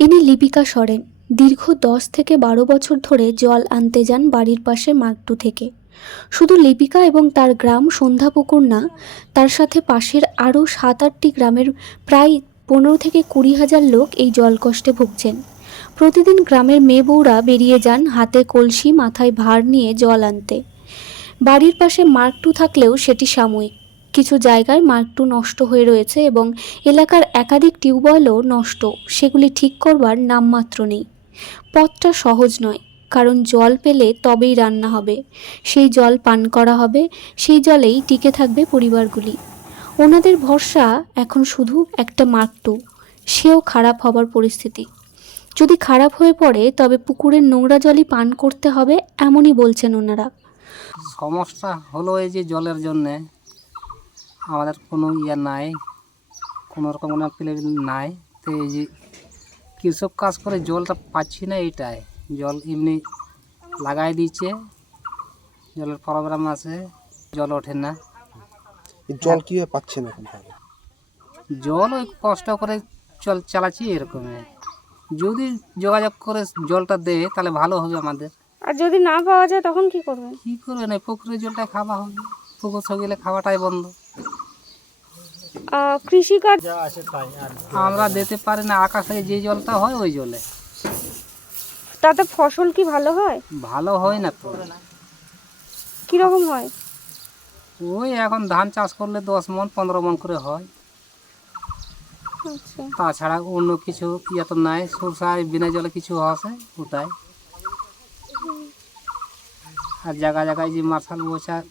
ইনি লিপিকা সরেন। দীর্ঘ 10 থেকে 12 বছর ধরে জল আনতে যান বাড়ির পাশে মাগটু থেকে। শুধু লিপিকা এবং তার গ্রাম সন্ধ্যাপুকুর না, তার সাথে পাশের আরও 7-8টি গ্রামের প্রায় 15 থেকে 20 হাজার লোক এই জলকষ্টে ভুগছেন। প্রতিদিন গ্রামের মেয়ে বউরা বেরিয়ে যান হাতে কলসি, মাথায় ভার নিয়ে জল আনতে। বাড়ির পাশে মার্ক 2 থাকলেও সেটি সাময়িক। কিছু জায়গায় মার্ক 2 নষ্ট হয়ে রয়েছে এবং এলাকার একাধিক টিউবওয়েলও নষ্ট, সেগুলি ঠিক করবার নামমাত্র নেই। পথটা সহজ নয়, কারণ জল পেলে তবেই রান্না হবে, সেই জল পান করা হবে, সেই জলেই টিকে থাকবে পরিবারগুলি। ওনাদের ভরসা এখন শুধু একটা মার্ক 2, সেও খারাপ হবার পরিস্থিতি। যদি খারাপ হয়ে পড়ে তবে পুকুরের নোংরা জলই পান করতে হবে, এমনই বলছেন ওনারা। সমস্যা হলো এই যে জলের জন্যে আমাদের কোনো নাই, কোনো রকম কোনো প্লেন নাই। তো এই যে কৃষক কাজ করে জলটা পাচ্ছি না, এইটাই জল এমনি লাগাই দিচ্ছে, জলের প্রবলেম আছে, জল ওঠে না। জল কীভাবে পাচ্ছেন এখন? জল ওই কষ্ট করে চালাচ্ছি এরকমই। যদি যোগাযোগ করে জলটা দেয় তাহলে ভালো হবে আমাদের। আর যদি না পাওয়া যায় তখন কি করবেন? কী করবে না, পুকুরের জলটা খাওয়া হবে, পুকুর গেলে খাওয়াটাই বন্ধ। কৃষিকাজ আমরা দিতে পারি না, আকাশ থেকে যে জলটা হয় ওই জলে। তাতে ফসল কি ভালো হয়? ভালো হয় না তো। কিরকম হয়? ওই এখন ধান চাষ করলে 10 মণ 15 মণ করে হয়, আচ্ছা, তাছাড়া অন্য কিছু তো নাই। সরষায় বিনা জলে কিছু আছে ওটাই। আর জায়গায় জায়গায় যে মার্শাল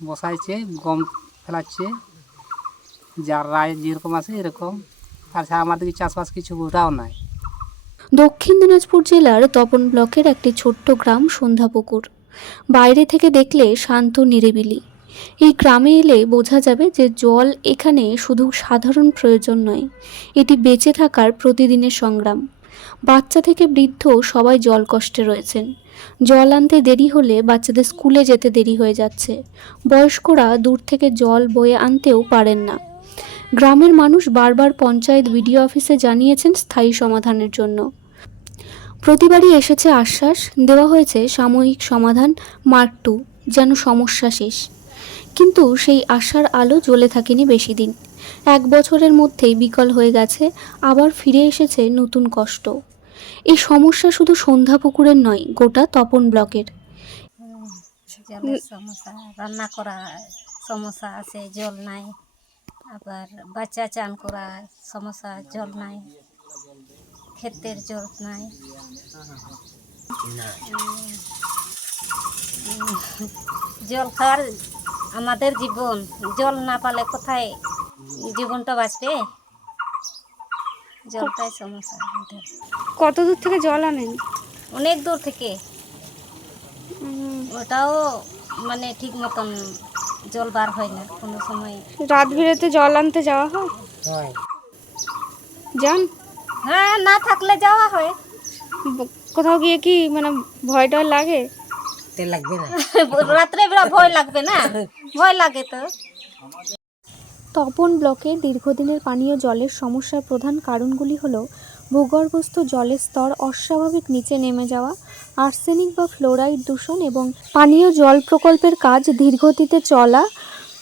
বসাইছে, গম ফেলাচ্ছে, যার রায় যেরকম আছে এরকম। তাছাড়া আমাদের চাষবাস কিছু ওটাও নাই। দক্ষিণ দিনাজপুর জেলার তপন ব্লকের একটি ছোট্ট গ্রাম সন্ধ্যাপুকুর। বাইরে থেকে দেখলে শান্ত নিরিবিলি। এই গ্রামে এলে বোঝা যাবে যে জল এখানে শুধু সাধারণ প্রয়োজন নয়, এটি বেঁচে থাকার প্রতিদিনের সংগ্রাম। বাচ্চা থেকে বৃদ্ধ সবাই জল কষ্টে রয়েছেন। জল আনতে দেরি হলে বাচ্চাদের স্কুলে যেতে দেরি হয়ে যাচ্ছে। বয়স্করা দূর থেকে জল বয়ে আনতেও পারেন না। গ্রামের মানুষ বারবার পঞ্চায়েত বিডিও অফিসে জানিয়েছেন স্থায়ী সমাধানের জন্য। প্রতিবারই এসেছে আশ্বাস, দেওয়া হয়েছে সাময়িক সমাধান, মার্ক 2, যেন সমস্যা শেষ। কিন্তু সেই আশার আলো জ্বলে থাকেনি বেশি দিন। 1 বছরের মধ্যেই বিকল হয়ে গেছে, আবার ফিরে এসেছে নতুন কষ্ট। এই সমস্যা শুধু সন্ধ্যাপুকুরের নয়, গোটা তপন ব্লকের। জলের সমস্যা, রান্না করা সমস্যা আছে, জল নাই। আবার বাচ্চা চান করা সমস্যা, জল নাই। ক্ষেতের জল নাই। জল খাওয়ার আমাদের জীবন, জল না পালে কোথায় জীবনটা বাঁচবে? জলটাই সমস্যা আমাদের। কত দূর থেকে জল আনেন? অনেক দূর থেকে, ওটাও মানে ঠিক মতন জল বার হয় না কোনো সময়। রাত বিরেতে জল আনতে যাওয়া হয়? যান? হ্যাঁ, না থাকলে যাওয়া হয়। কোথাও গিয়ে কি মানে ভয় টয় লাগে? লাগবে না, রাত্রে বেলা ভয় লাগবে না? ভয় লাগে তো। তপন ব্লকে দীর্ঘদিনের পানীয় জলের সমস্যার প্রধান কারণগুলি হল ভূগর্ভস্থ জলের স্তর অস্বাভাবিক নিচে নেমে যাওয়া, আর্সেনিক বা ফ্লোরাইড দূষণ এবং পানীয় জল প্রকল্পের কাজ ধীরগতিতে চলা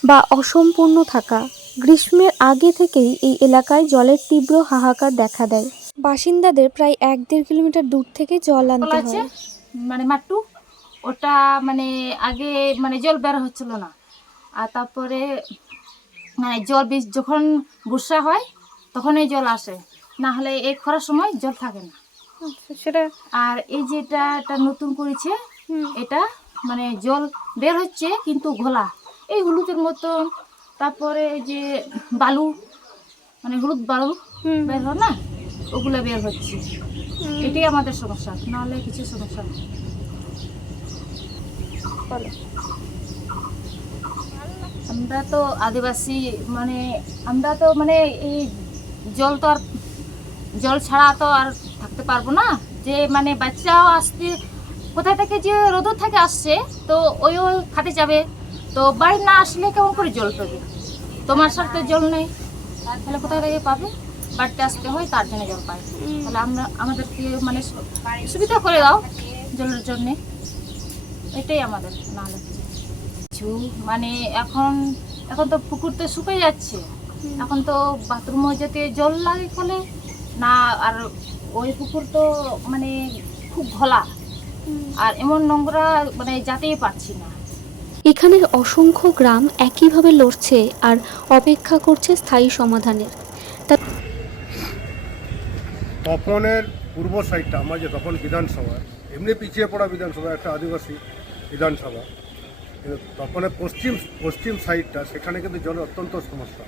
বা অসম্পূর্ণ থাকা। গ্রীষ্মের আগে থেকেই এই এলাকায় জলের তীব্র হাহাকার দেখা দেয়। বাসিন্দাদের প্রায় 1-1.5 কিলোমিটার দূর থেকে জল আনতে আছে হয়। মানে মাট্টু, ওটা মানে আগে মানে জল বের হচ্ছিল না। আর তারপরে মানে জল যখন বর্ষা হয় তখন এই জল আসে, না হলে এই খরার সময় জল থাকে না। সেটা আর এই যেটা এটা নতুন করেছে, এটা মানে জল বের হচ্ছে কিন্তু ঘোলা, এই হলুদের মতন। তারপরে এই যে বালু, মানে হলুদ বালু বের হয় না, ওগুলো বের হচ্ছে। এটাই আমাদের সমস্যা, নাহলে কিছু সমস্যা নেই। আমরা তো আদিবাসী, মানে আমরা তো মানে এই জল তো আর জল ছাড়া তো আর থাকতে পারবো না। যে মানে বাচ্চাও আসতে কোথায় থেকে যে রোদ থেকে আসছে, তো ওই খাতে যাবে, তো বাড়ি না আসলে কেমন করে জল পাবে? তোমার সাথে জল নেই, তাহলে কোথায় থেকে পাবে? বাড়িতে আসতে হয়, তার জন্য জল পাই। তাহলে আমাদেরকে মানে সুবিধা করে দাও জলের জন্যে, এটাই আমাদের না হলে কিছু মানে এখন তো পুকুর তো শুকিয়ে যাচ্ছে, এখন তো বাথরুমে যেতে জল লাগে ফলে না, আর ওই পুকুর তো মানে খুব ঘোলা, আর এমন নোংরা মানে যেতেই পারছি না। এখানের অসংখ্য গ্রাম একইভাবে লড়ছে আর অপেক্ষা করছে স্থায়ী সমাধানের। তপনের পূর্ব সাইডটা আমার যে তপন বিধানসভা, এমনি পিছিয়ে পড়া বিধানসভা, একটা আদিবাসী বিধানসভা, কিন্তু তপনের পশ্চিম সাইডটা সেখানে কিন্তু জলের অত্যন্ত সমস্যা।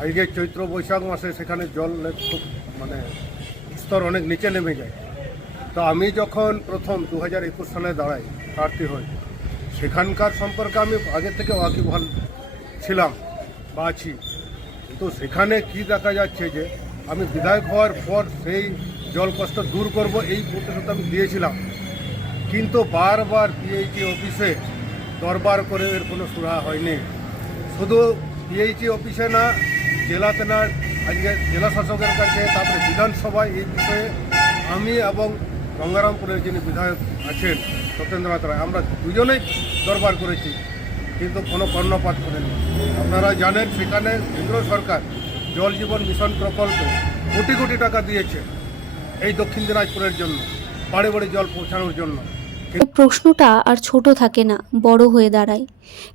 আজকে চৈত্র বৈশাখ মাসে সেখানে জলের খুব মানে স্তর অনেক নিচে নেমে যায়। তো আমি যখন প্রথম 2021 সালে দাঁড়াই প্রার্থী হই, সেখানকার সম্পর্কে আমি আগে থেকে ওয়াকিবহাল ছিলাম বা আছি, কিন্তু সেখানে কি দেখা যাচ্ছে যে আমি বিধায়ক হওয়ার পর সেই জল কষ্ট দূর করব এই প্রতিশ্রুতি আমি দিয়েছিলাম, কিন্তু বারবার পিএইচই অফিসে দরবার করে এর কোনো সুরাহা হয়নি। শুধু পিএইচই অফিসে না, জেলাতে না, আজকে জেলা শাসকের কাছে, তারপরে বিধানসভায় এই বিষয়ে আমি এবং গঙ্গারামপুরের যিনি বিধায়ক আছেন সত্যেন্দ্রনাথ রায়, আমরা দুজনেই দরবার করেছি, কিন্তু কোনো কর্ণপাত করেনি। আপনারা জানেন সেখানে কেন্দ্র সরকার জল জীবন মিশন প্রকল্পে কোটি কোটি টাকা দিয়েছে এই দক্ষিণ দিনাজপুরের জন্য, বাড়ি বাড়ি জল পৌঁছানোর জন্য। প্রশ্নটা আর ছোট থাকে না, বড় হয়ে দাঁড়ায়।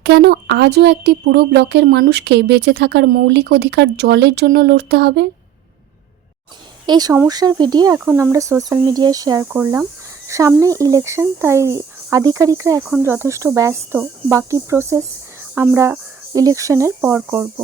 কেন আজও একটি পুরো ব্লকের মানুষকে বেঁচে থাকার মৌলিক অধিকার জলের জন্য লড়তে হবে? এই সমস্যার ভিডিও এখন আমরা সোশ্যাল মিডিয়ায় শেয়ার করলাম। সামনে ইলেকশন, তাই আধিকারিকরা এখন যথেষ্ট ব্যস্ত। বাকি প্রসেস আমরা ইলেকশনের পর করব।